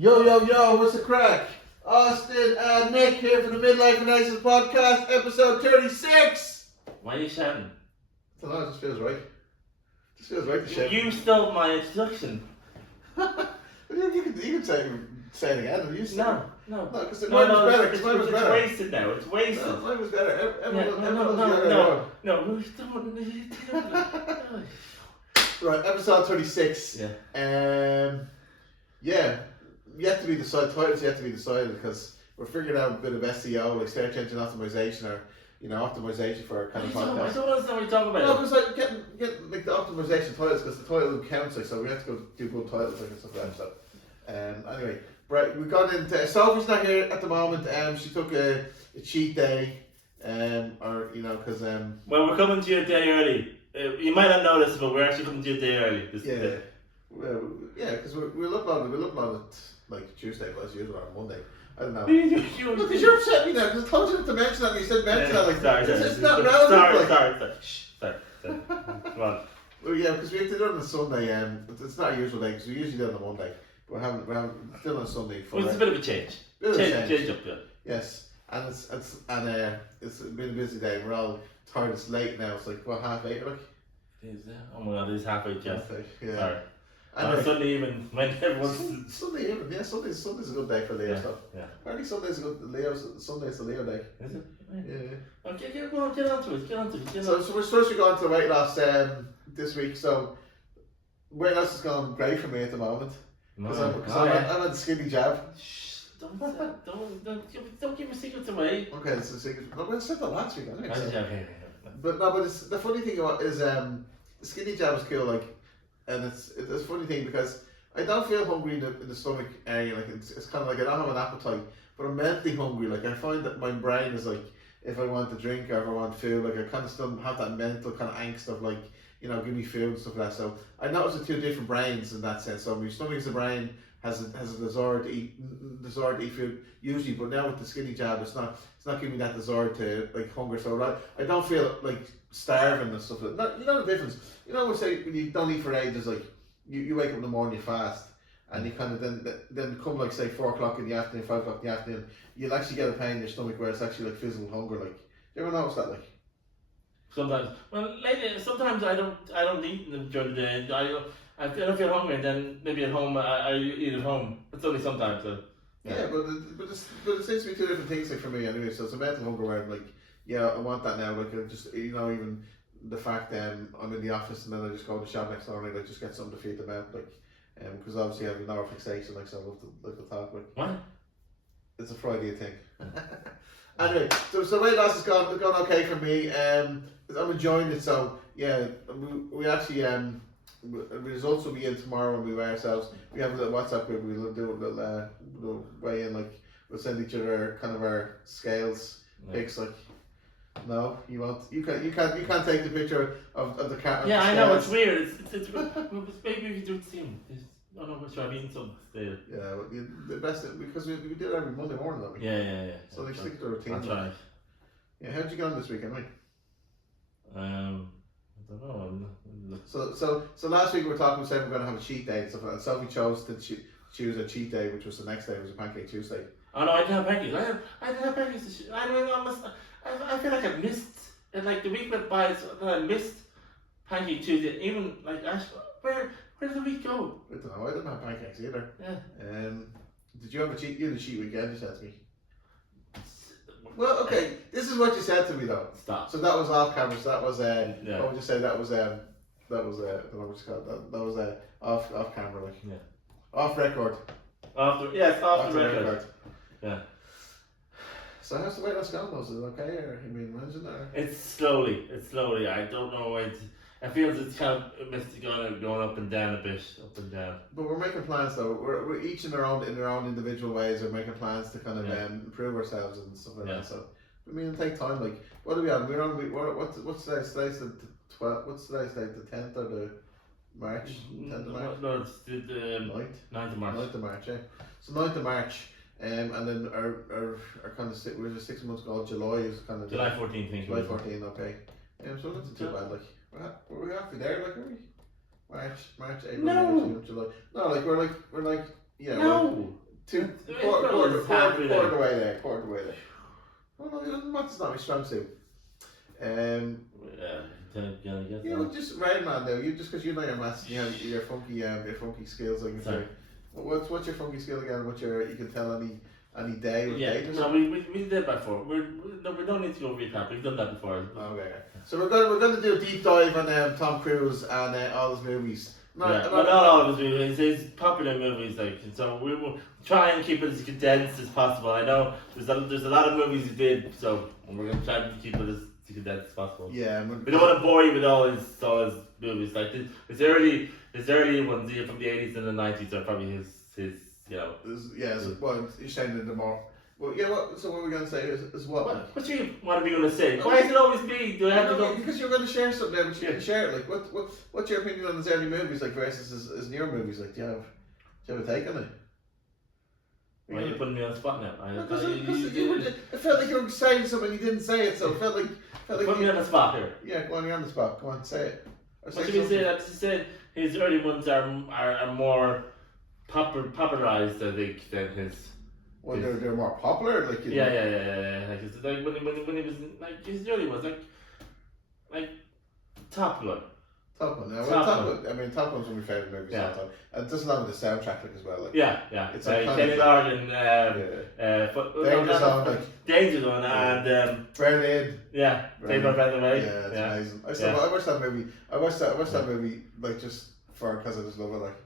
Yo, what's the crack? Austin and Nick here for the Midlife Analysis Podcast, episode 36! Why are you shouting? I don't know, it just feels right. To shout. You stole my introduction. you can say it again. You say No, because mine was better. It's wasted now. It's wasted. No, mine was better. No. Right, episode 36. Yeah. Yet to be decided. Titles yet to be decided because we're figuring out a bit of SEO, like search engine optimization, or optimization for our kind of podcast. I don't understand what you're talking about. No, because like getting like the optimization titles, because the title counts, like, so we have to go do good titles like and stuff like that. So, anyway, right, we got into Sophie's not here at the moment. She took a cheat day, because Well, we're coming to you a day early. You might not know this, but we're actually coming to you a day early. Because we'll upload it like Tuesday, but as usual, or Monday. I don't know. Because you're upset me now, because I told you to mention that and you said mention that. Like, it's not relevant. Sorry. Come on. Well, yeah, because we have to do it on a Sunday, it's not a usual day, because we usually do it on a Monday. But we're having still on a Sunday. Well, it's a bit of a change. Change up, yeah. Yes, and it's been a busy day. We're all tired. It's late now. It's like, what, 8:30? Like? Oh my god, it is 8:30, Jeff. Yeah. Sorry. On Sunday evening, when everyone's... Sunday evening, yeah, Sunday's a good day for Leo stuff. Yeah. Apparently Sunday's a Leo day. Is it? Yeah. Okay, get onto it. So we're supposed to go on to weight loss this week, so weight loss has gone great for me at the moment. Because I'm on the skinny jab. Shh, don't give your secrets away. Okay, this is a secret. No, I said that last week, I think. Okay. But the funny thing is the skinny jab is cool, like, and it's a funny thing because I don't feel hungry in the stomach area. Like it's kind of like I don't have an appetite, but I'm mentally hungry. Like I find that my brain is like, if I want to drink or if I want food, like I kind of still have that mental kind of angst of like, give me food and stuff like that. So I notice the two different brains in that sense. So my stomach as a brain has a desire to eat food usually, but now with the skinny jab, it's not giving me that desire to like hunger. So I don't feel like starving and stuff like that. You know the difference. We say when you don't eat for ages, like you wake up in the morning, you fast, and you kind of then come like say 4 o'clock in the afternoon, 5 o'clock in the afternoon, you'll actually get a pain in your stomach where it's actually like physical hunger. Like, do you ever notice that? Like sometimes, sometimes I don't eat during the day. I don't feel hungry, and then maybe at home I eat at home. It's only sometimes. So. Yeah, but it seems to be two different things like for me anyway. So it's a mental hunger where I'm like, yeah, I want that now. Like, I just even the fact I'm in the office and then I just go to the shop next door and I just get something to feed them out, like, because obviously I have an hour fixation, like, so I love to talk. Like, what? It's a Friday thing. Anyway, so weight loss has gone okay for me. I'm enjoying it. So yeah, we actually the results will be in tomorrow when we weigh ourselves. We have a little WhatsApp group. We'll do a little weigh in. Like we'll send each other kind of our scales pics. Like no, you won't. You can't take the picture of the cat. Yeah, I know it's weird. It's maybe we do the same. I don't know which I'm eating something still. Yeah, but the best because we do it every Monday morning, don't we? Yeah. So they stick to the routine. That's right. Yeah, how'd you get on this weekend, mate? I don't know. So last week we were talking, saying we're going to have a cheat day and stuff like that. Sophie chose to choose a cheat day, which was the next day. It was a Pancake Tuesday. Oh no, I didn't have pancakes. I didn't have pancakes. I feel like I missed. And like the week went by, so I missed Pancake Tuesday. Even like where did the week go? I don't know. I didn't have pancakes either. Yeah. Did you have a cheat? You had a cheat weekend. You said to me. Well, okay. This is what you said to me though. Stop. So that was off camera. So that was yeah. What would you say? That was I don't know what it's called. That was off camera, like off record. Off the record. Yeah. So how's the weight loss going though? Is it okay, or managing that? It's slowly. I don't know. I feel it's kind of misty going up and down a bit, up and down. But we're making plans though. We're each in their own individual ways. We're making plans to kind of improve ourselves and stuff like that. So it'll take time. Like what are we on? We're on. What's today's the 12th? What's today's date? The 10th or the March? 10th of March? No, it's the 9th of March. 9th of March, yeah. So 9th of March. And then our kind of we're just 6 months ago. July is kind of July 14th. Think July 14th. Okay. So not too bad. Like we're halfway there. Like are we? March, April, May, June, July. No, like we're like yeah. No. Quarter away there. Well, no, that's not my strong suit. Just Rain Man though. You just because you know your maths, you have your funky skills. I can say. What's your funky skill again? You can tell any day or date or something? No, we did that before. We don't need to go recap. We've done that before. Okay. So we're going to do a deep dive on Tom Cruise and all his movies. Not all of his movies. His popular movies, so we will try and keep it as condensed as possible. I know there's a lot of movies he did, so we're going to try to keep it as condensed as possible. Yeah. We don't want to bore you with all his movies. Like his early ones from the 80s and the 90s are probably his well, you're saying that the more. Well, so what we're going to say is what? What do you want to be going to say? Why is it always me? Do I have to go? Because you're going to share something there, but you can share it. Like, what's your opinion on his early movies, like versus his newer movies? Like, do you have a take on it? Why are you putting me on the spot now? It felt like you were saying something, you didn't say it, so it felt like. Put me on the spot here. Yeah, go on, you're on the spot. Go on, say it. What do you say? I just said his early ones are more popularized, I think, than his. Well, they're more popular, like yeah. Like it's like when he was like his early ones, like Top Gun. Top Gun. Yeah, Top Gun. I mean, Top Gun's one of my favourite movies of all time. And it doesn't have the soundtrack as well. Like, yeah. It's like Kenny Loggins, Danger Zone, and Berlin. Yeah, Take My Breath Away. Yeah, it's amazing. I watched that movie. I watched that movie like just because I just love it. Like.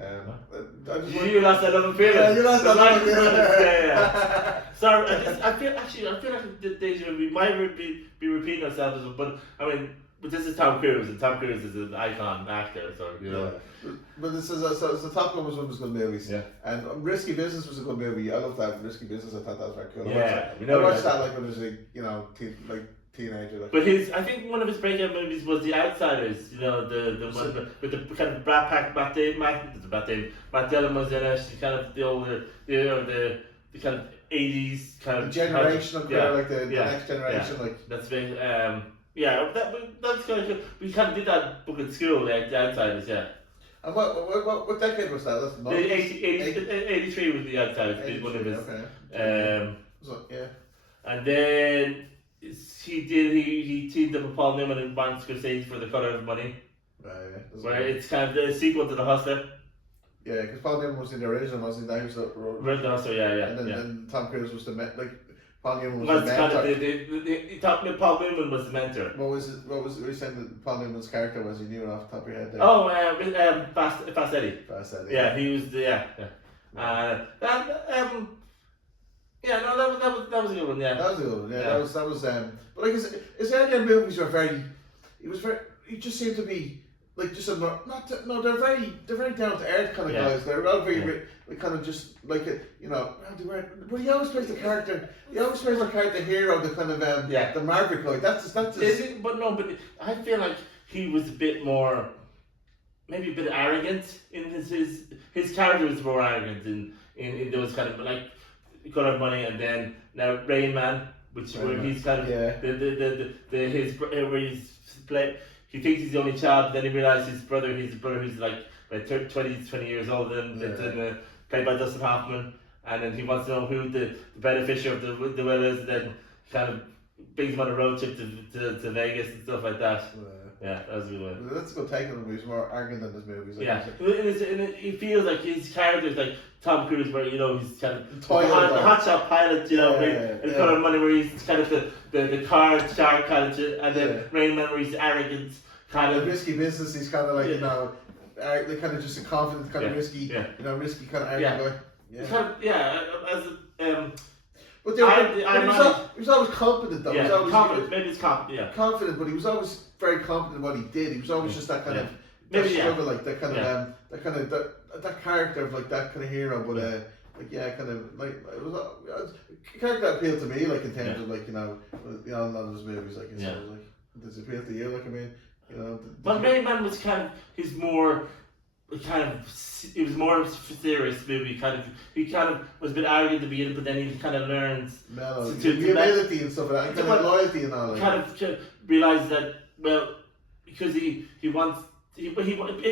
You lost that love and feeling. Yeah, you lost that love and feeling. Yeah. Sorry, I feel like the Deja we might be repeating ourselves, but I mean, this is Tom Cruise, and Tom Cruise is an icon actor, so you know. Yeah. But this is so Top Gun was one of his good movies. Yeah. And Risky Business was a good movie. I loved that Risky Business. I thought that was very cool. Yeah, I watched that like when I was teenager. Like. But I think one of his breakout movies was The Outsiders. You know, the one with the kind of Brat Pack, Matt Dillon was in it. Kind of the older, the kind of 80s kind of the generational like the next generation, yeah. like that's been that's kind of good. We kind of did that book at school, like The Outsiders, yeah. And what decade was that? That's 83 was The Outsiders. One of his. Okay. And then he teamed up with Paul Newman and Martin Scorsese for The Color of Money. Where it's kind of the sequel to The Hustler. Yeah, because Paul Newman was in the original, wasn't he? He was the Hustler, yeah. And then Tom Cruise was Paul Newman was the mentor. Kind of Paul Newman was the mentor. What was you saying that Paul Newman's character was? You knew it off the top of your head there. Oh, Fast Eddie. Fast Eddie. Yeah, he was the that was a good one. Yeah, that was a good one. Yeah, that was. But like his earlier movies were very. He just seemed to be like just they're very down to earth kind of guys. They're all very kind of just like but he always plays the character. He always plays the character hero, the kind of the maverick guy. That's his. But I feel like he was a bit more, maybe a bit arrogant in his character was more arrogant in those kind of like Color of Money, and then now Rain Man, where he's kind of where he's play. He thinks he's the only child, then he realizes he's a brother who's like 20 years older than played by Dustin Hoffman, and then he wants to know who the beneficiary of the will is, and then kind of brings him on a road trip to Vegas and stuff like that. Yeah, that was a good one. That's a good take on him. He's more arrogant than his movies. It feels like his character's like Tom Cruise, where he's kind of the hotshot pilot, and Color of Money, where he's kind of the card shark kind of, and then Rain Man, where he's arrogant, kind of Risky Business. He's kind of like they kind of just a confident, kind of risky, risky kind of arrogant guy. But he was always confident though. Yeah, confident. Maybe it's confident. Yeah, confident, but he was always very confident in what he did. He was always just that kind of struggle, like that kind of that character of like that kind of hero. But kind of like it was a character that appealed to me, like in terms of like a lot of his movies, like so like does it appeal to you? Like I mean, But Rain Man was it was more of a serious movie. He kind of was a bit arrogant to begin, but then he kind of learns humility and stuff like that, kind of loyalty and all. Kind of realizes that because he wants. He wants the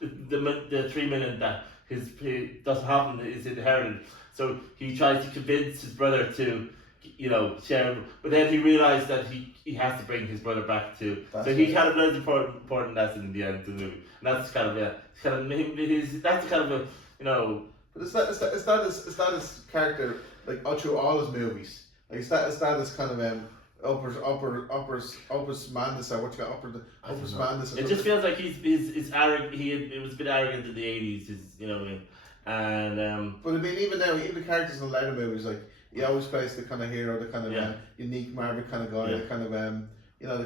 $3 million that he doesn't happen is inherited. So he tries to convince his brother to, share. But then he realized that he has to bring his brother back too. So he kind of learns important lesson in the end of the movie. And that's kind of that's kind of a But is that his character like through all his movies? Like is that his kind of opus madness or what you got opus madness? It just feels like he's arrogant. It was a bit arrogant in the 80s. And but I mean, even now, even the characters in the later movies, like he always plays the kind of hero, the kind of unique Marvel kind of guy, the kind of the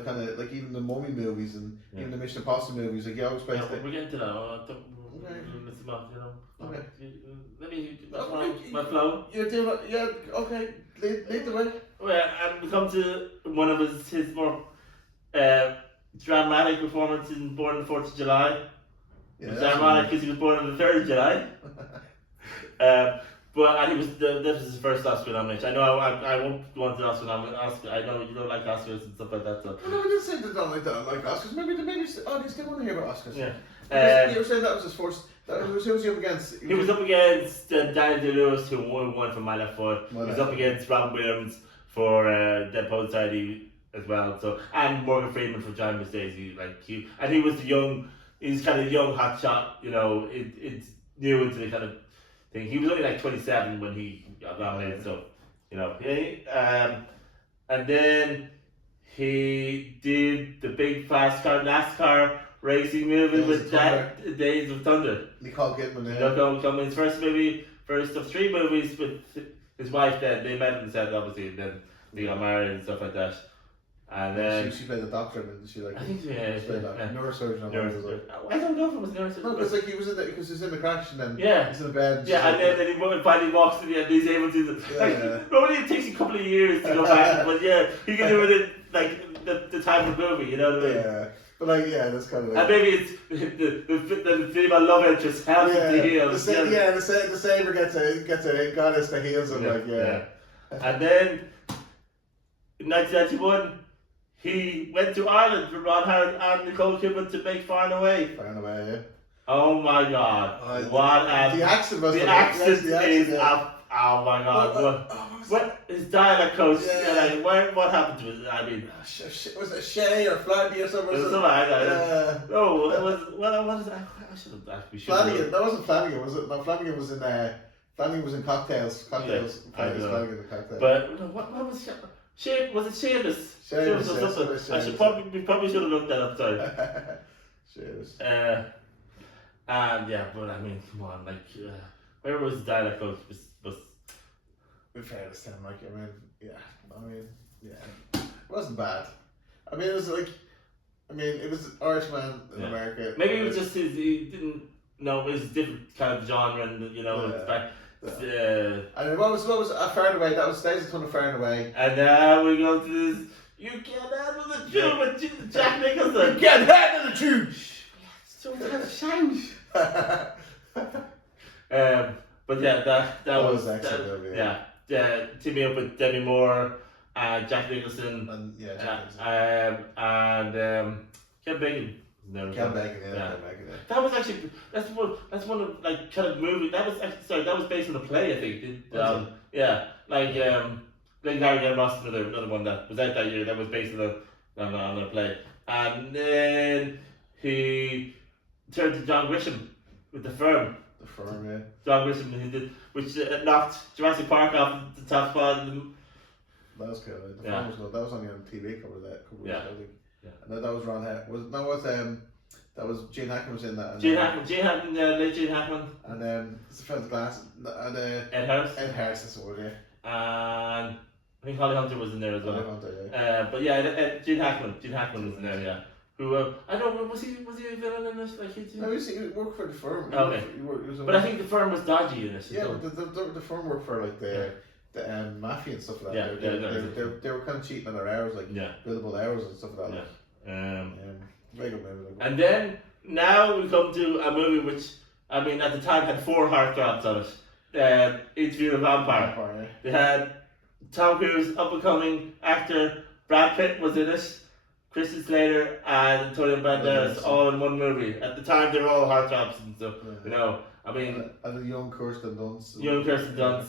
kind of like even the Mummy movies and even the Mission Impossible movies, like he always plays. We're getting to that. Okay. Let me my flow. You're doing it. Yeah. Okay. Lead the way. Well, and we come to one of his more dramatic performances in Born on the 4th of July. Yeah, dramatic because he was born on the 3rd of July. And this was his first Oscar nomination. I know I won't want the Oscar nomination. I know you don't like Oscars and stuff like that. So. No, I didn't say they don't like Oscars. Maybe these kids want to hear about Oscars. Yeah. You were saying that was his first. Who was he up against? He was up against Daniel Day-Lewis, who won for My Left Foot. He was up against Robin Williams for Dead Poets Society as well. So and Morgan Freeman for Giant Mistakes. He was the young. He's kind of young hot shot. It's new into the kind of thing. He was only like 27 when he got nominated. So and then he did the big fast car NASCAR racing movie with Days of Thunder. Nicole Kidman, yeah. His first of 3 movies with his wife. Then they met in the set, obviously, and then they got married and stuff like that. And then she played the doctor, and she like. I think she played neurosurgeon. I don't know if it was neurosurgeon. No, because he was in the crash, and then he's in the bed. And then he finally walks to the end. He's able to. Normally it takes a couple of years to go back, but he can do it in the time of the movie. You know what I mean? Yeah. But that's kind of. And maybe it's the female love interest helps to heal. The saver gets a goddess that heals him. And then in 1991, he went to Ireland with Ron Howard and Nicole Kidman to make Far and Away. Far and Away, yeah. Oh my God! The accent was the accent is up. Oh my God! What his dialect coach? What happened to it? I mean, was it Shay or Flanagan or something? It was something like that. No, it was. What is that? I should have actually. Flanagan. That wasn't Flanagan, was it? No, Flanagan was in. Flanagan was in Cocktails. Cocktails. Flanagan the Cocktails. But what was it? Was it Seamus? Seamus. We probably should have looked that up. Sorry. Seamus. And but I mean, come on, where was the dialect coach? Was in fairness to him, it wasn't bad. I mean, it was it was Irishman in America. Maybe it was just he didn't know it was a different kind of genre, and it's back. And what was Far and Away? That was Days of Thunder, Far and Away. And now we go to this. You can't handle the truth with Jack Nicholson. You can't handle the truth. So kind of shout. But that was excellent. teaming up with Demi Moore, Jack Nicholson, and Ken Bacon. Ken Bacon, That was actually that's one of kind of movie that was based on a play, I think. Glenn Gary and Ross, another one that was out that year that was based on a play, and then he turned to John Grisham with The Firm. The Firm, yeah. John Grisham, who did, which knocked Jurassic Park off the top spot. That was cool. The Firm was good. That was only on TV cover that. And then that was Ron Howard. That was Gene Hackman was in that. Gene Hackman, late Gene Hackman. And it's a friend of glass. And Ed Harris. Ed Harris, that's the word, yeah. And I think Holly Hunter was in there as well. Holly Hunter, but Gene Hackman was in there, yeah. Who I don't know, was he a villain in this? No, he worked for The Firm. Okay. But I think The Firm was dodgy in this. Yeah, but the Firm worked for the mafia and stuff like that. They were kind of cheating on their hours, billable hours and stuff like that. Very good movie. And then now we come to a movie which at the time had 4 heartthrobs on it. Interview with a Vampire. They had Tom Cruise, up and coming actor. Brad Pitt was in it. Christian Slater and Antonio Banderas all in one movie. At the time, they were all heartthrobs and stuff. You know, I mean, and a young Kirsten Dunst.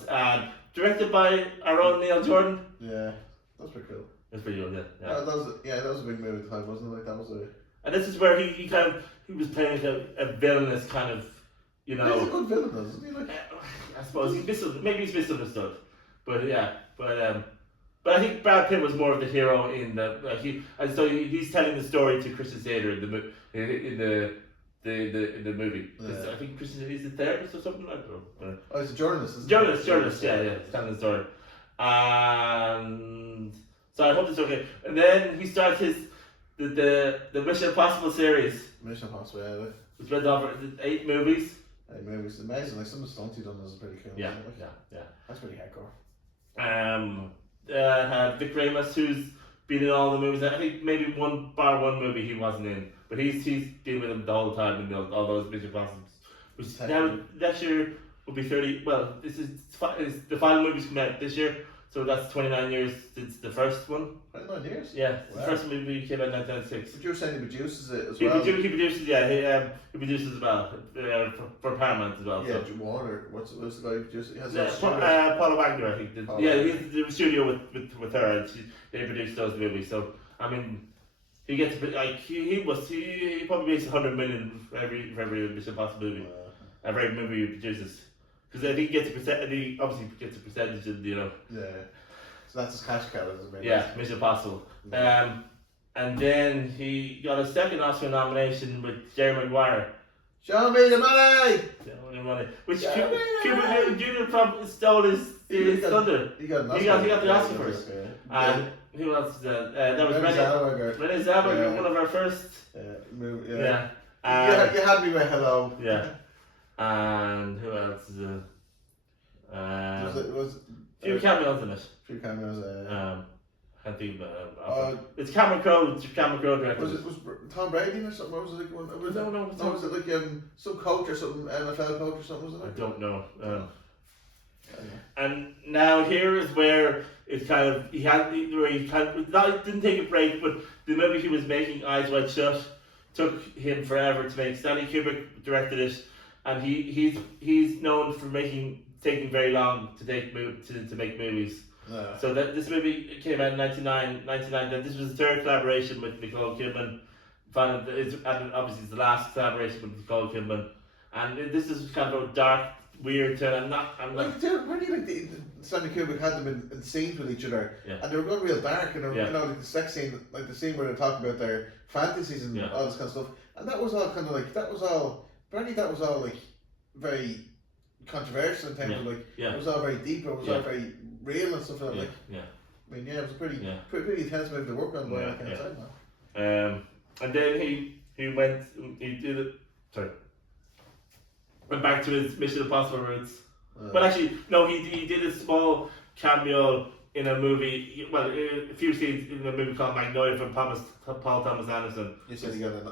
And directed by our own Neil Jordan. Yeah, that's pretty cool. That's pretty good, yeah. That was a big movie at the time, wasn't it? Like that was a. And this is where he was playing a villainous kind of, you know. He's a good villain, isn't he? Like, I suppose he's misunderstood, but yeah, but I think Brad Pitt was more of the hero in the he's telling the story to Christian Slater in the movie. I think Christian is a therapist or something. I don't know. Oh, he's a journalist. Isn't Journalist, yeah, he's telling the story, and so I hope it's okay. And then he starts the Mission Impossible series. Mission Impossible, yeah. It's been over 8 movies. 8 movies, amazing. Like some of the stunts he done is pretty cool. Yeah. That's pretty hardcore. Had Vic Ramus, who's been in all the movies. I think maybe one movie he wasn't in, but he's been with them the whole time in all those Mission Impossibles. Which now next year will be 30. Well, this is the final movie's come out this year. So that's 29 years since the first one. 29 years? Yeah, wow. The first movie came out in 1996. But you were saying he produces it as well? He produces, yeah, he produces as well, for Paramount as well. Yeah, so. Warner, what's the guy who produces it? Paula Wagner, I think. He's the studio with her, and they produced those movies. So, I mean, he gets, like, he probably makes 100 million for every Mission Impossible movie. Every movie he produces. Because I think he obviously gets a percentage of, you know. Yeah. So that's his cash cow, isn't it? Yeah, Mission Impossible. Yeah. And then he got a second Oscar nomination with Jerry Maguire. Show me the money! Show me the money. Which Cuba Jr. probably stole his thunder. He got the Oscar for it. And who else is that? That was Renée Zellweger, one of our first. Yeah. You had me with hello. Yeah. And who else is it? Few cameos in it. Few cameos. I think it's Cameron Crowe. Cameron Crowe directed. Was Tom Brady or something? What was it like? No. Was it like some coach or something? NFL coach or something? Was it? I don't know. And now here is where it's kind of he didn't take a break, but the movie he was making, Eyes Wide Shut, took him forever to make. Stanley Kubrick directed it. And he's known for taking very long to make movies. Yeah. So this movie came out in 1999. Then this was the third collaboration with Nicole Kidman. And obviously it's the last collaboration with Nicole Kidman. And this is kind of a dark, weird turn. I'm like, dude, really, like Stanley Kubrick had them in scenes with each other, and they were going real dark. And you know, like the sex scene, like the scene where they're talking about their fantasies and all this kind of stuff. And that was all kind of like apparently that was all like very controversial in terms of like it was all very deep, it was all very real and stuff like that. I mean, it was a pretty intense movie to work on by that kind of time. And then he went back to his Mission Impossible roots. But actually, no, he did a small cameo in a movie, a few scenes in a movie called Magnolia from Paul Thomas Anderson. You said he got an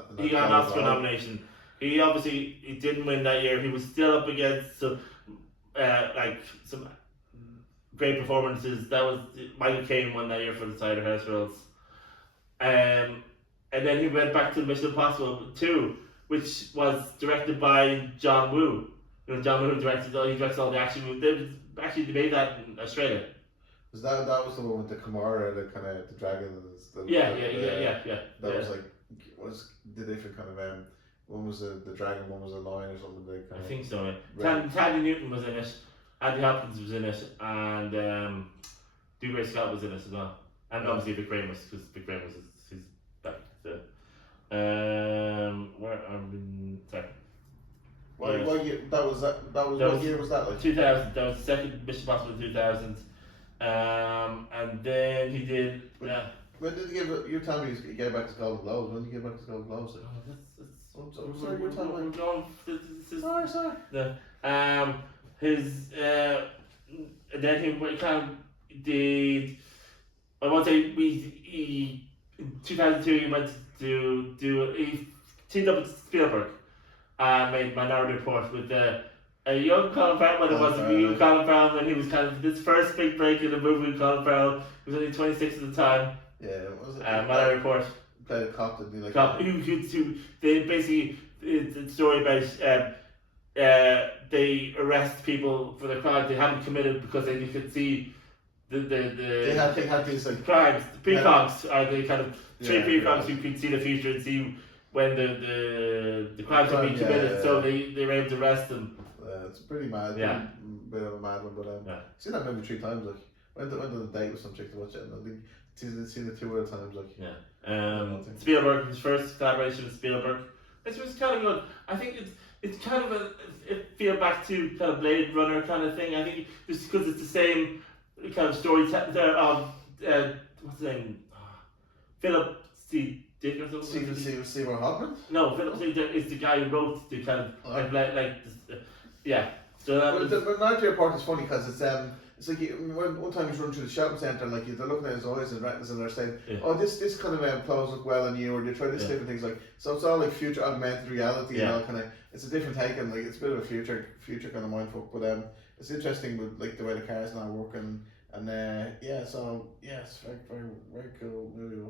Oscar nomination. He didn't win that year. He was still up against some great performances. That was Michael Caine won that year for the Cider House Rules. And then he went back to Mission Impossible 2, which was directed by John Woo. You know, John Woo directs all the action movies. They made that in Australia. Was that was the one with the Kimura, the kind of the dragons? Yeah. That was like the different kind of one was the dragon, one was a lion or something. I think so. Yeah. Tandy Newton was in it, Andy Hopkins was in it, and Dougray Scott was in it as well, and obviously Vic Ramus, because Vic Ramus is back. So, where are we? Sorry. What year? What year was that? Like 2000. That was the second Mission Impossible 2000. And then he did. When did he give? You're telling me he gave back his Golden Globes. When did he give back his Golden Globes? I'm sorry, you're telling me. Sorry. No. And then he kind of did. I want to say in 2002 he went to he teamed up with Spielberg and made Minority Report with a young Colin Farrell. When it was a young Colin Farrell, when he was kind of his first big break in the movie with Colin Farrell. He was only 26 at the time. Yeah, was it? Minority Report. played a cop, didn't he? Like, cop who they basically it's a story about they arrest people for the crimes they haven't committed because they could see they had these like crimes. The precogs are the kind of three precogs who could see the future and see when the crimes have been committed. So they were able to arrest them. It's pretty mad. Yeah. Bit of a mad one, but I've seen that movie 3 times. Like, went on a date with some chick to watch it, and I think seen it 2 other times. Like, Spielberg, his first collaboration with Spielberg, which was kind of good. I think it's kind of it feel back to kind of Blade Runner kind of thing. I think just because it's the same kind of story of what's his name, Philip C. Dick or something. Seymour Hoffman? No, Philip C. Dick is the guy who wrote the kind of like this, yeah. So the Minority Report is funny because it's like one time he's running through the shopping centre and like they're looking at his eyes and retinas and they're saying, oh, this kind of clothes look well on you, or they try this different things, like, so it's all like future augmented reality and all kind of, it's a different take, and like it's a bit of a future kind of mindfuck, but it's interesting with like the way the cars now work and so it's very cool movie.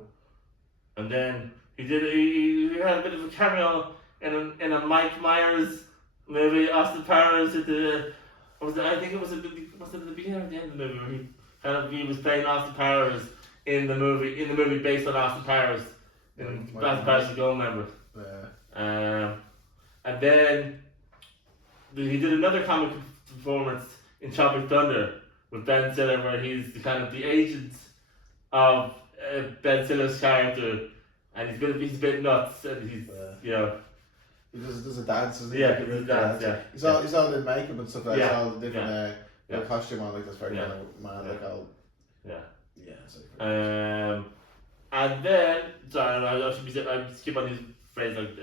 And then he had a bit of a cameo in a Mike Myers maybe Austin Powers at the I think it was at the beginning or the end of the movie where he was playing Austin Powers in the movie based on Austin Powers in Austin Powers the Gold Member. And then he did another comic performance in Tropic Thunder with Ben Stiller, where he's the kind of the agent of Ben Stiller's character, and he's a bit nuts, and he's he does a dance, isn't he? Yeah, he does a dance, He's all in makeup and stuff like that. All the different costume on, like that's very kind of mad, like all. It's like and then I skip on these phrases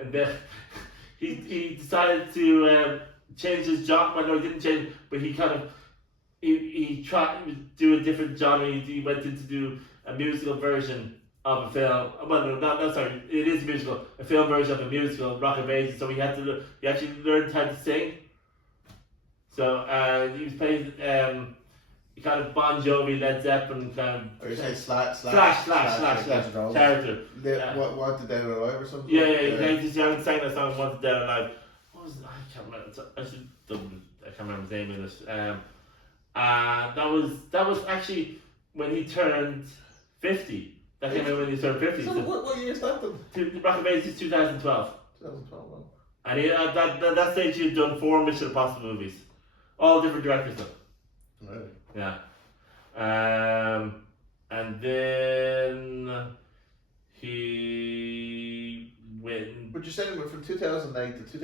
and then he decided to change his genre. Well, no, he didn't change, but he kind of he tried to do a different genre. He went in to do a musical version of a film. Well, no, sorry, it is a musical. A film version of a musical, Rock of Ages. So he actually learned how to sing. So he was playing kind of Bon Jovi, Led Zeppelin kind of. Or you say slash character. Wanted Dead or Alive or something. Yeah. He sang that song Wanted Dead or Alive. What was it? I can't remember. I can't remember his name in it. That was actually when he turned 50. That came out when he turned 50. So what year is that then? Rock of Ages is 2012. 2012, wow. And he, at that stage he had done 4 Mission Impossible movies. All different directors though. Really? Yeah. And then he went... But you're saying from 2008 to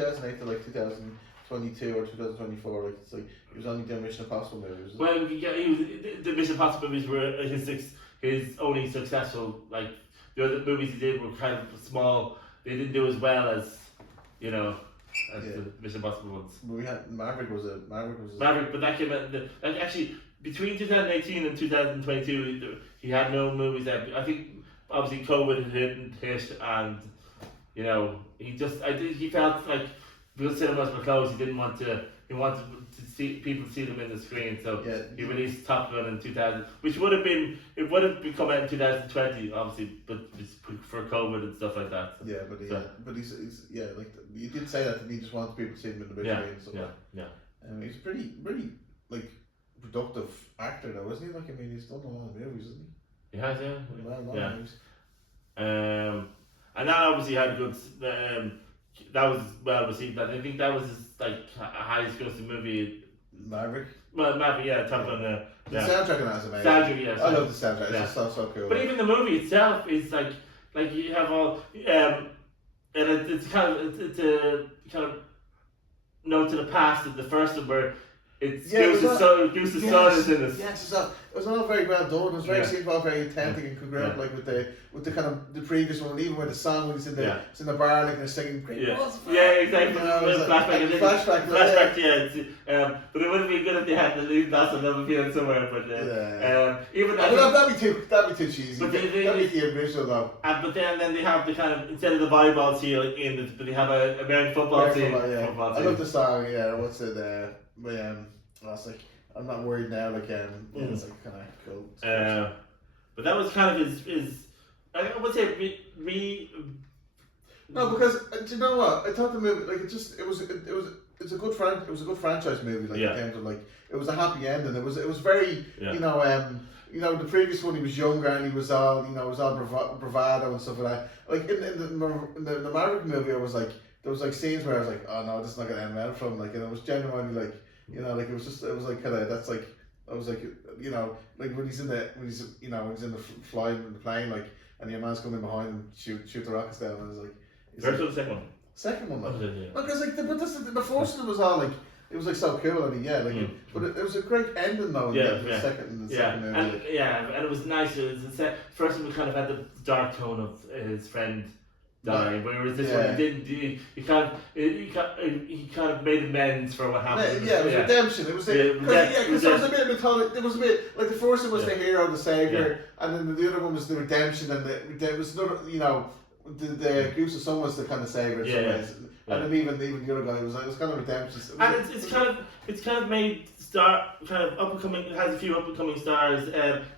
like 2022 or 2024, like it's like he was only doing Mission Impossible movies. Well, the Mission Impossible movies were his only successful. Like the other movies he did were kind of small. They didn't do as well as the Mission Impossible ones. But we had Maverick, but that came out. Actually, between 2018 and 2022, he had no movies out. I think obviously COVID had hit, and he felt like because cinemas were closed, he wanted to see people see them in the screen, so he released Top Gun in 2000, which would have come out in 2020, obviously, but for COVID and stuff like that. Yeah, but he's like you did say that he just wants people to see him in the big screen. So he's a pretty like productive actor though, isn't he? Like, I mean, he's done a lot of movies, isn't he? He has, movies. And that obviously had good. That was well received. I think that was his highest grossing movie. Maverick. Well, Maverick, Top Gun. The soundtrack on that is amazing. I love the soundtrack. It's so cool. But even the movie itself is like you have all and it's a kind of note to the past of the first one where Goose' son is in this. Yes, it was all very well done. It was very seemed all very authentic and congruent, like with the kind of the previous one, even with the song when he's in the bar, like they're singing great. Exactly. Flashback. But it would have been good if they had the lead lots of love appealing somewhere. But even that'd be too cheesy. But that'd be the original though. But then they have the kind of instead of the volleyball team, they have a American football team. I love the song. Yeah, what's it? I was like, I'm not worried now. Like, it's like kind of cool. But that was kind of his I would say No, because do you know what? I thought the movie like it's a good franchise movie like in terms of like it was a happy ending. It was very the previous one he was younger and he was all it was all bravado and stuff like that. Like in the Maverick movie, I was like there was like scenes where I was like, oh no, this is not gonna end well for him. Like and it was genuinely like like it was like kind of that's like I was like like when he's in the flying in the plane like and your man's coming behind and shoot the rockets down and I was like. First or the second one? Second one, like. Yeah. Because like the first one was all like it was like so cool. I mean, but it was a great ending though. The second movie. And it was nice. It was first one we kind of had the dark tone of his friend dying, whereas this one he didn't. He kind of made amends for what happened. Yeah, it was redemption. It was because there was a bit mythology. There was a bit like the first one was the hero, the savior, and then the other one was the redemption, and there was another the Goose of Sun was the kind of savior in some ways. And then even the other guy it was kind of redemption. It's kind of made kind of up and coming. It has a few up and coming stars.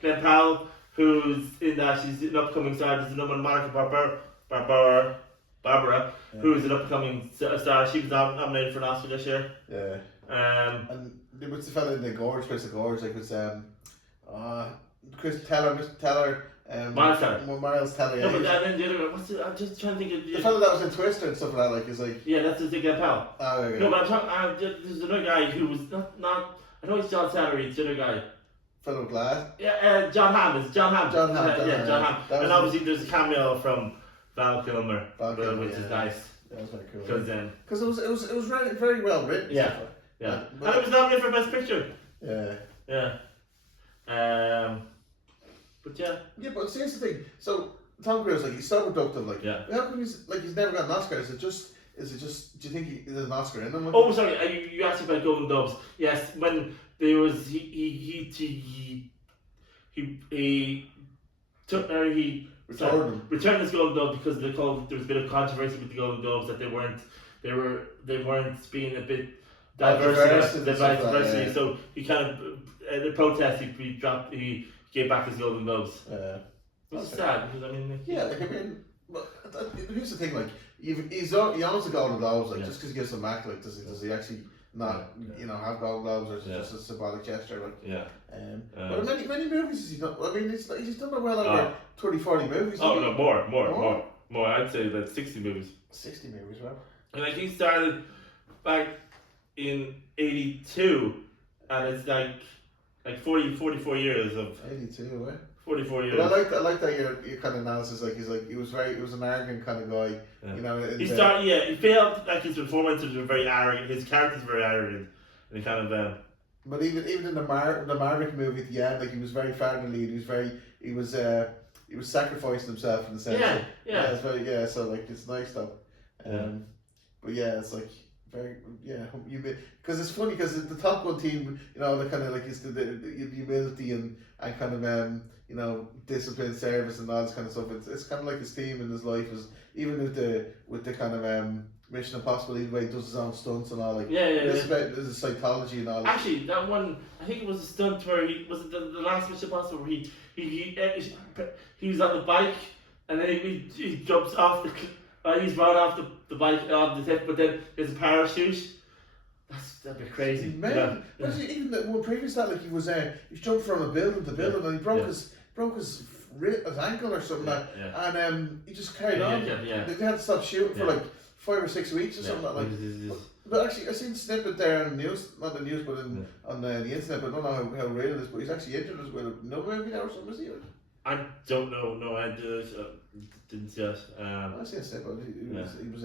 Glenn Powell, who's in that, she's an up and coming star. There's another one, Monica Barbara, who's an up and coming star. She was nominated for an Oscar this year. Yeah. And there was the fella in the Gorge, Chris the Gorge, like it was Chris Teller. Miles Teller. Yeah. No, but then the other one, I'm just trying to think of the fellow that was in Twister and stuff like that, like is like. Yeah, that's the Glenn Powell. Oh, okay. No, but I'm talking. There's another guy who was not. I know it's John Salary. It's the other guy. Fellow Glass. Yeah, John Hamm. It's John Hamm. John Hamm. And obviously there's a cameo from Val Kilmer, which is nice. That was very cool. Because it was very, very well written. Yeah. And it was nominated for Best Picture. Yeah. But yeah. Yeah, but see, here's the thing. So Tom Cruise, like he's so productive, like how come he's never got an Oscar? Is it just? Do you think there's an Oscar in him? Like? Oh, sorry. You asked about Golden Globes. Yes, when there was he returned his Golden Globe because there was a bit of controversy with the Golden Globes that they weren't being a bit diversity. So he kind of the protest he gave back his Golden Globes. Which is sad because I mean. Here's the thing, like he owns the Golden Globes, like just because he gives them back, like does he actually not have Golden Globes or is it just a symbolic gesture, like but many movies has he done? I mean he's done well over 30-40 movies. Oh no, more. I'd say like 60 movies. 60 movies, right? And like he started back in '82, and it's like 44 years of 82, right? 44 years. But I like that your kind of analysis. Like he was an arrogant kind of guy. He failed like his performances were very arrogant. His character's very arrogant, and he kind of. But even in the Maverick movie at the end, like he was very fatherly. He was sacrificing himself in the sense. It's very So like it's nice though. But it's like. Very because it's funny because the Top Gun team, they're kind of like it's the humility and kind of discipline, service, and all this kind of stuff. It's kind of like his theme in his life is even with the kind of Mission Impossible, the way he does his own stunts and all. Like this about the psychology and all. Actually, that one I think it was a stunt where he was the last Mission Impossible where he was on the bike and then he jumps off the. He's brought off the bike on the tip, but then there's a parachute. That'd be crazy. Man, even the one previous that, like he jumped from a building to building, and he broke his ankle or something and he just carried on. They had to stop shooting for like 5 or 6 weeks or something like that. But actually, I seen a snippet there on the news, not the news, but on the internet. But I don't know how real it is. But he's actually injured as well. No movie now or something, is he? I don't know. No, I didn't see it. I see a snippet. He was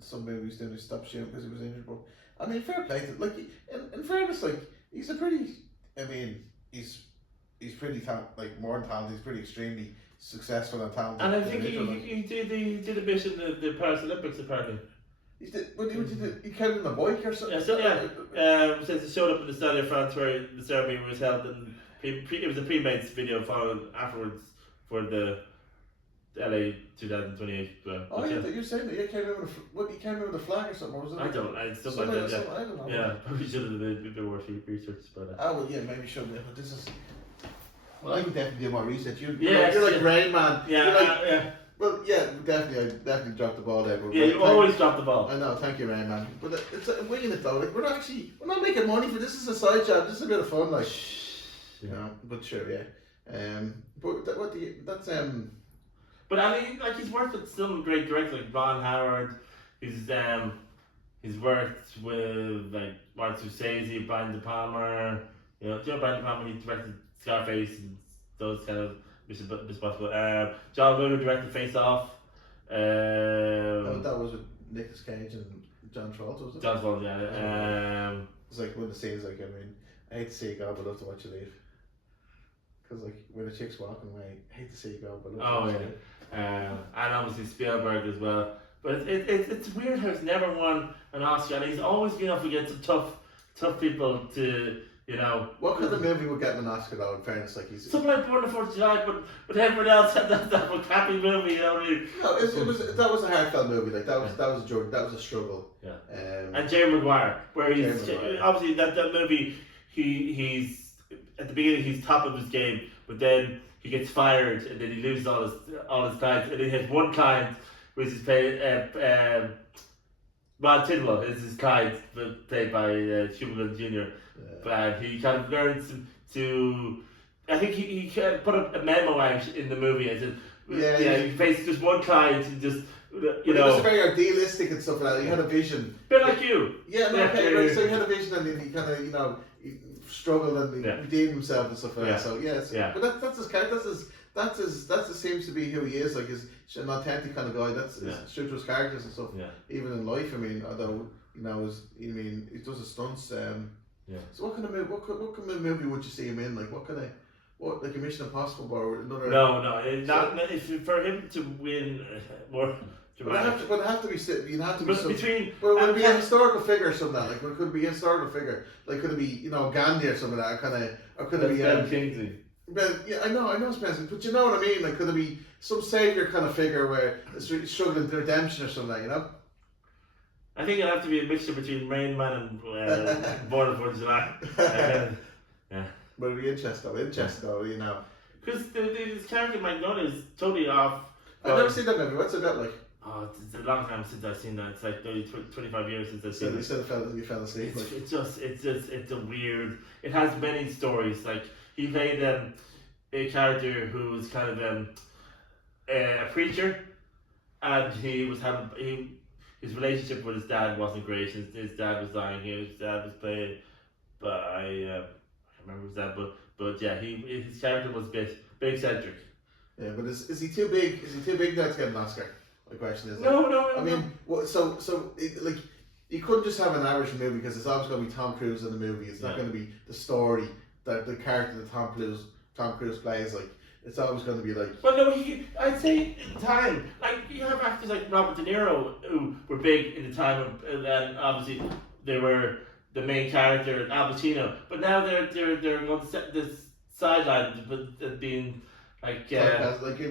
some movies doing he stopped shooting because he was injured. But I mean, fair play to like in fairness, like he's a pretty. I mean, he's pretty more than talented. He's pretty extremely successful and talented. And I think he did a bit in the Paris Olympics apparently. He came on a bike or something. Since he showed up in the Stade de France where the ceremony was held, and it was a pre-made video followed afterwards for the LA 2028. You're saying that he came in with a flag or something, or was it? I don't. Stuff like that. Yeah. I don't know. Yeah, probably should have done a bit more research about it. Maybe should have. This is. Well, I can definitely do more research. You're like Rain Man. Yeah. Well, yeah, definitely, I definitely dropped the ball there. But Yeah, you always drop the ball. I know, thank you, man. But it's winging it though. Like we're not making money for this. Is a side job. This is a bit of fun, like. Yeah. You know, but sure, yeah. But that's But I mean, like he's worked with some great directors like Ron Howard. He's worked with like Martin Scorsese, Brian De Palma. You know, Brian De Palma. He directed Scarface and those kind of responsible. John Woo directed Face Off. that was with Nicolas Cage and John Travolta, was it? John Travolta, yeah. It's like one of the scenes. Like, I mean, I hate to see you go, but I love to watch you leave. Because like when a chick's walking away, I hate to see you go, but I love to watch you leave. And obviously Spielberg as well. But it's weird how he's never won an Oscar, and he's always been up against some tough people to, you know. What kind of movie would get him an Oscar though? In fairness, like he's something like Born the 4th of July, but everyone else had that was a crappy movie, you know what I mean? No, that was a heartfelt movie. Like that was a joke. That was a struggle. Yeah. And Jerry Maguire, where he's obviously that movie, he's at the beginning he's top of his game, but then he gets fired and then he loses all his clients, and then he has one client which is played Rod Tidwell is his client, played by Hubert Jr. But he kind of learns to I think he put a memo out in the movie and said he faced just one client and just you know. He was very idealistic and stuff like that. He had a vision. Bit like you. Yeah, no, okay, right. So he had a vision and then he kind of he struggled and he redeemed himself and stuff like that. So but that's his character. That seems to be who he is. Like he's an authentic kind of guy. That's true to his characters and stuff. Yeah. Even in life, I mean, although he does his stunts. So what kind of movie would you see him in? Like like a Mission Impossible or another? No. If for him to win more. But it have to be. You'd have to be. Between. Would it be a historical figure or something like that? Like, could it be a historical figure? Like, could it be Gandhi or something like that? Or could it be Ben Kingsley? But yeah, I know it's Benson, but you know what I mean. Like, could it be some savior kind of figure where it's really struggling to redemption or something, you know? I think it'd have to be a mixture between Rain Man and Born the 4th of July. Yeah. But it'd be interesting though, you know. Because this character Magnolia is totally off. I've never seen that movie. What's it about like? Oh, it's a long time since I've seen that. It's like 25 years since I've seen it. You said you fell asleep. It's a weird. It has many stories. Like he played a character who was kind of a preacher, and his relationship with his dad wasn't great. His dad was dying. His dad was played by I can't remember his dad, but yeah, his character was a bit eccentric. Yeah, but is he too big? Is he too big now to get an Oscar? My question is. No. I mean, like you couldn't just have an average movie because it's obviously going to be Tom Cruise in the movie. It's not going to be the story that the character that Tom Cruise plays. Like it's always going to be like. Well, no, I'd say in time, like you have actors like Robert De Niro who were big in the time of, and then obviously they were the main character, Al Pacino. But now they're going to set this sideline, but being. Like in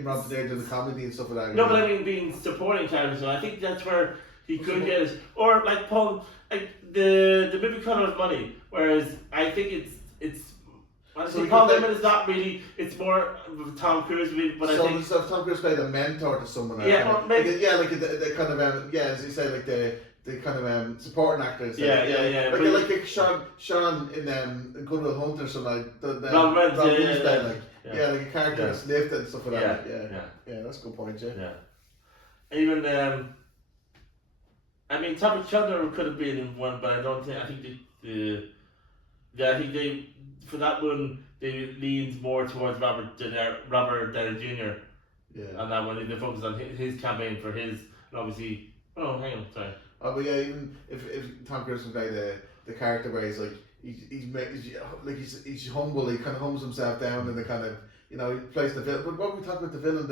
Rob De Niro doing the comedy and stuff like that. No, but I mean being supporting characters. So I think that's where he could get it. Or like Paul, like the movie Color of Money. Whereas I think it's. Honestly, Paul Newman is not really. It's more Tom Cruise. But I think so. Tom Cruise played a mentor to someone. Yeah, or maybe. Like the kind of as you say, like the kind of supporting actors. Yeah. Like Sean in Good Will Hunting or something like that. Rob Reynolds, Yeah, like a character that's lived and stuff like that. Yeah, that's a good point, yeah. Even I mean, Topic Thunder could have been in one, but I don't think. I think I think they for that one they leaned more towards Robert Downey Jr. Yeah. On that one, they focused on his campaign for his, and obviously. Oh, hang on, sorry. Oh, but yeah, even if Tom Cruise can play the character where he's like. He's humble. He kind of hums himself down, and the kind of he plays the villain. But what were we talking about the villain?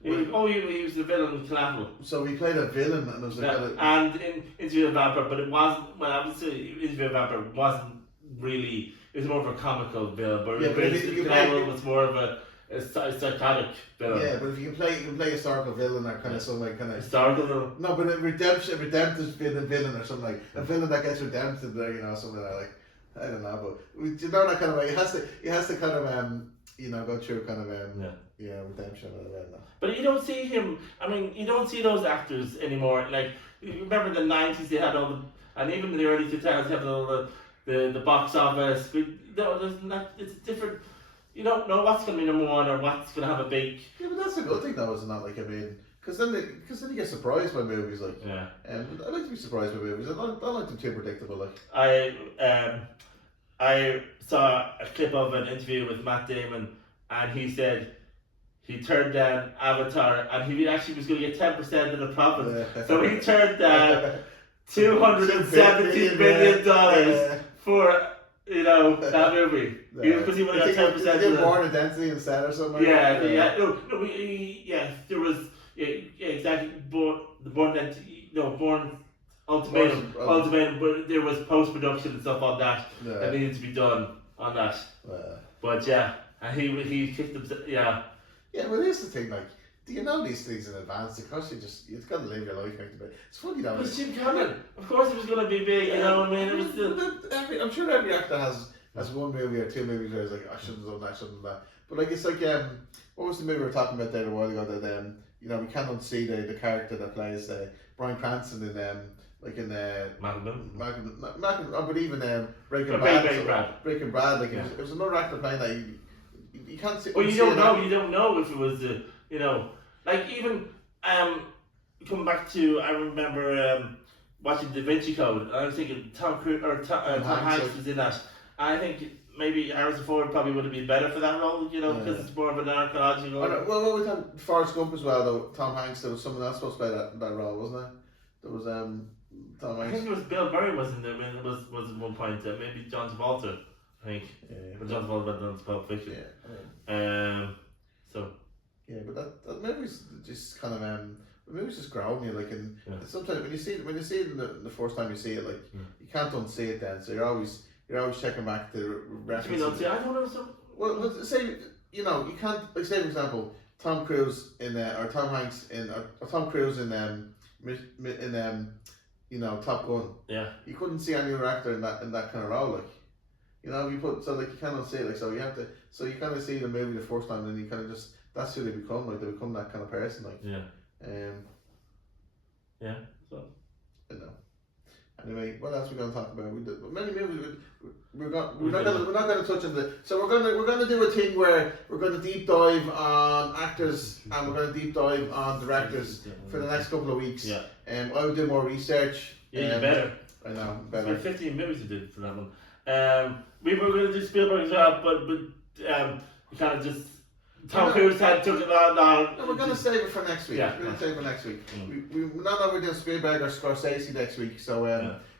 He was the villain in Collateral. So he played a villain, and it was and in Interview with a Vampire, but it wasn't. Well, I would say Interview with a Vampire wasn't really. It was more of a comical villain, but Collateral was more of a psychotic villain. Yeah, but if you can play a historical villain or kind of some like kind of historical villain. No, but a redemptive villain or something like a villain that gets redempted there, something like. I don't know, but that kind of way. He has to kind of go through kind of redemption or whatever. But you don't see him. I mean, you don't see those actors anymore. Like, you remember the '90s, they had all the, and even in the early 2000s, they had all the box office. No, there's not. It's different. You don't know what's going to be number one or what's going to have a big. Yeah, but that's a good thing, though, isn't it? Like, I mean, because then you get surprised by movies, like. Yeah. I like to be surprised by movies. I don't like them too predictable, like. I saw a clip of an interview with Matt Damon, and he said he turned down Avatar, and he actually was going to get 10% of the profit. So he turned down $270 million for that movie. Because he would have got 10%. He did Born Identity instead or something. There was exactly Born Ultimatum, but there was post-production and stuff on that that needed to be done on that. But yeah, and he kicked himself. Yeah. Yeah, well, here's the thing. Like, do you know these things in advance? Because you've got to live your life out of it. It's funny that. But Jim Cameron, of course, it was going to be big. You know what I mean? It was I'm sure every actor has one movie or two movies where it's like, I shouldn't have done that, shouldn't have done that. But like, it's like what was the movie we were talking about there a while ago that we can't unsee the character that plays Bryan Cranston in like in Malcolm, but even Breaking Bad, like it was another actor playing that you can't see. Well, you don't know if it was like even coming back to, I remember watching Da Vinci Code, and I was thinking Tom Hanks was in that. I think maybe Harrison Ford probably would have been better for that role, because it's more of an archaeological. Well, what we had Forrest Gump as well, though. Tom Hanks, there was someone else supposed to play that role, wasn't there? There was Tom Hanks. I think it was Bill Murray wasn't there. I mean, it was at one point. Maybe John Travolta, I think. Yeah. But John Travolta went on to Pulp Fiction. Yeah. So. Yeah, but that movie's just kind of the movie's just growing you, like, and sometimes when you see it the first time you see it, like you can't unsee it then, so you're always checking back the references. I don't know some. Well, say you can't, like, say for example Tom Cruise or Tom Hanks or Tom Cruise in Top Gun. Yeah. You couldn't see any other actor in that kind of role, like. You put you cannot see it, like, so you have to, so you kind of see the movie the first time, and then you kind of just, that's who they become, like, they become that kind of person, like. Yeah. So. Anyway, what else are we going to talk about? We did many movies. We're not going to touch on the. So we're going to do a thing where we're going to deep dive on actors and we're going to deep dive on directors for the next couple of weeks. Yeah. I will do more research. Yeah, better. I know. Better. It's like 15 movies we did for that one. We were going to do Spielberg as well, but we kind of just. Tom Cruise took it on. No, we're going to save it for next week. Yeah. We're going to save it for next week. We not that we're doing Spielberg or Scorsese next week, so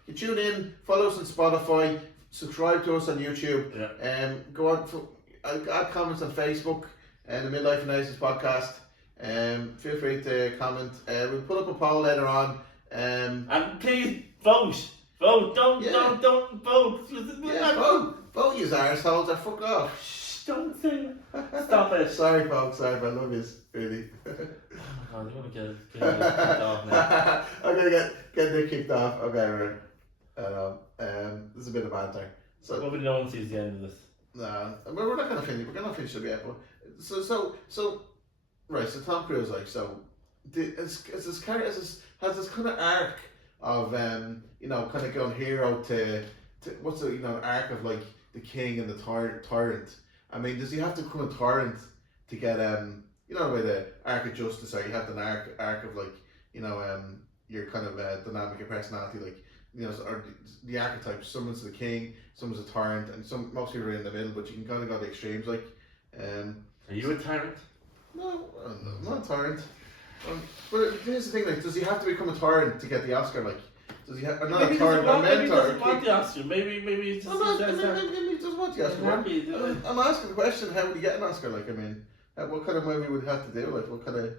you tune in, follow us on Spotify, subscribe to us on YouTube, go on, add comments on Facebook and the Midlife Analysis podcast. Feel free to comment. We'll put up a poll later on. And please vote. Don't vote. Yeah, vote, you arseholes, or fuck off. Don't say it. Stop it. Sorry, folks. Sorry, but I love you, really. Oh my God, you're going to get kicked off now. I'm going to get Nick kicked off. Okay, right. This is a bit of banter. So, hopefully no one sees the end of this. No, we're not going to finish. We're going to finish it yet. But so, right. So Tom Cruise, like, so, has this kind of arc of kind of going hero to what's the arc of like the king and the tyrant. I mean, does he have to become a tyrant to get the way the arc of justice, or you have an arc of like your kind of dynamic of personality, like or the archetypes. Someone's the king, someone's a tyrant, and most people are in the middle. But you can kind of go the extremes, like. Are you a tyrant? No, I'm not a tyrant. But here's the thing, like, does he have to become a tyrant to get the Oscar, like? Does he have not a tyrant, a mentor? Maybe he doesn't want the Oscar. Maybe it's just. Maybe he doesn't want the Oscar. I'm asking the question: how would he get an Oscar? Like, I mean, what kind of movie would he have to do? Like, what kind of,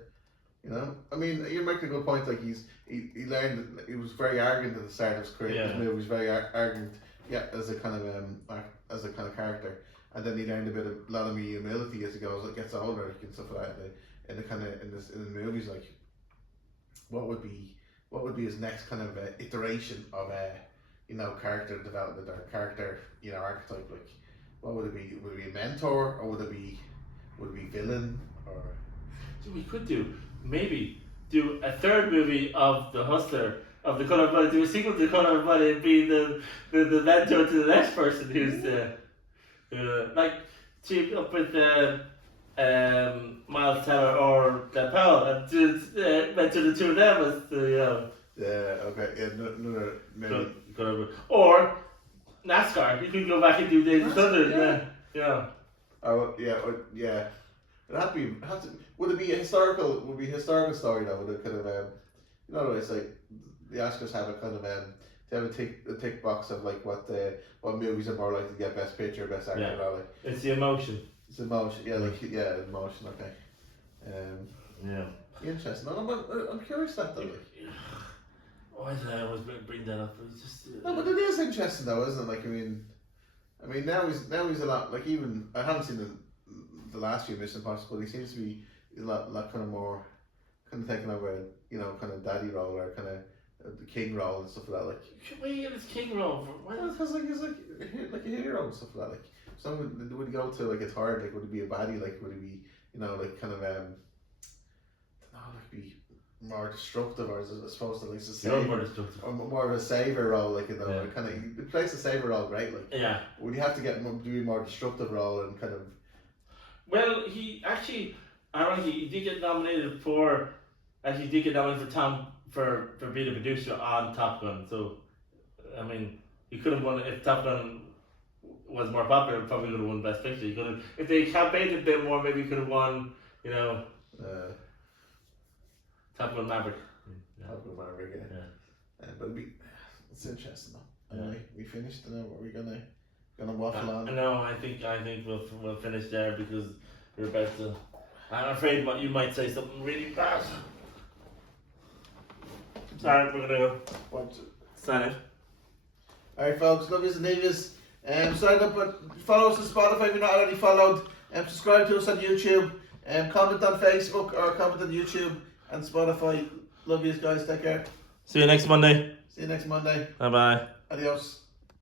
I mean, you're making a good point. Like, he learned. He was very arrogant at the start of his career. Yeah. His movie was very arrogant. Yeah, as a kind of character, and then he learned a lot of humility as he gets older and stuff like that. In the movies, like, what would be his next kind of iteration of character development or character archetype, like, what would it be? Would it be a mentor, or would it be Would it be villain or? So we could maybe do a third movie of the Hustler, of the Colour of Money, do a sequel to the Colour of Money and be the mentor to the next person who's like team up with Miles Teller or Glenn Powell and mentor the two of them as the Yeah. Okay. Yeah. No. Maybe. Or NASCAR. You can go back and do Days of Thunder. Yeah. Oh yeah. Yeah. It had to. Would it be a historical? Would it be a historical story though? Would it kind of you know, it's like the Oscars have a kind of they have a tick box of like what movies are more likely to get best picture, best actor, Yeah. like. It's the emotion. It's emotion. Yeah, emotion. Okay. Yeah. Interesting. I'm curious that though. Like. Why did I always bring that up? It was just. No, but it is interesting though, isn't it? Like I mean now he's a lot like even I haven't seen the last few Mission Impossible, but he seems to be a lot kind of more kind of taking over kind of daddy role or kind of the king role and stuff like that. Like where you get this king role from? Because like he's like a hero and stuff like that. Like someone would he go to like a third, like would it be a baddie, like would it be like kind of like be more destructive, or is it supposed to like More destructive. or more of a savior role, like Yeah. kind of he plays the savior role great, like would you have to get do a more destructive role and kind of well he actually ironically he did get nominated for Tom for being a producer on Top Gun, so I mean he could have won if Top Gun was more popular, probably could have won Best Picture. He could have, if they campaigned a bit more, maybe he could have won Top Gun Maverick. Top Gun Maverick, yeah. But it's interesting though. Anyway, we finished now. Are we gonna waffle on? No, I think we'll finish there because we're about to. I'm afraid you might say something really bad. Sorry, we're gonna go. Sign it. Alright, folks, love yous and leave yous. Sign up and follow us on Spotify if you're not already followed. Subscribe to us on YouTube. Comment on Facebook or comment on YouTube and Spotify. Love yous guys. Take care. See you next Monday. See you next Monday. Bye bye. Adios.